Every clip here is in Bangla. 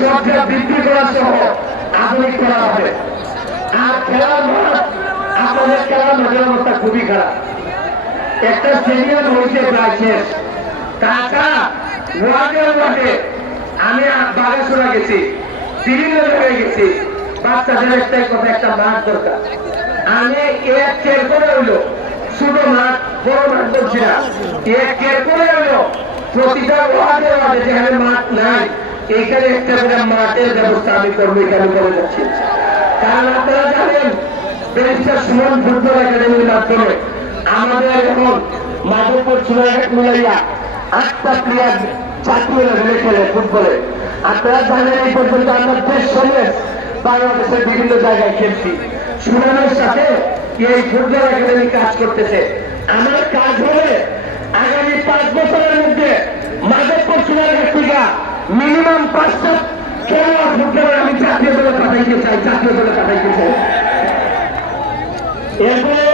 সবটা বৃদ্ধি করা সহ আধুনিক করা হবে। আর খেলার আপনাদের খেলার মাঠের অবস্থা খুবই খারাপ। একটা স্টেডিয়াম হয়েছে প্রায় শেষ। তাছাড়া ওয়ার্ডের ওয়ার্ডে আমি বাগাসোনা গেছি। বিভিন্ন জায়গায় গেছি। বাচ্চাদের একটাই কথা, একটা মাঠ দরকার। আমি এক কেয়ার করে হইল ছোট মাঠ, বড় মাঠ বলছি না। এক কেয়ার করে হইল প্রতিটা ওয়ার্ডে ওয়ার্ডে যেখানে মাঠ নাই এইখানে একটা করে মাঠের ব্যবস্থা আমি করব, এখানে করে যাচ্ছি। কারণ আপনারা জানেন, ব্যারিস্টার সুমন ফুটবল একাডেমির মাধ্যমে আমাদের এখন মাধবপুর চুনাঘাট মিলাইয়া আটটা প্লেয়ার জাতীয় লেভেলে খেলে ফুটবলে। আপনারা জানেন এই পর্যন্ত আমরা দেড়শো ম্যাচ বাংলাদেশের বিভিন্ন জায়গায় খেলছি। সুনামের সাথে এই ফুটবল একাডেমি কাজ করতেছে। আমার পাঠাইতে করে পাঠাইতে এরপরে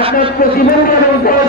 আপনার প্রতিবন্ধী এবং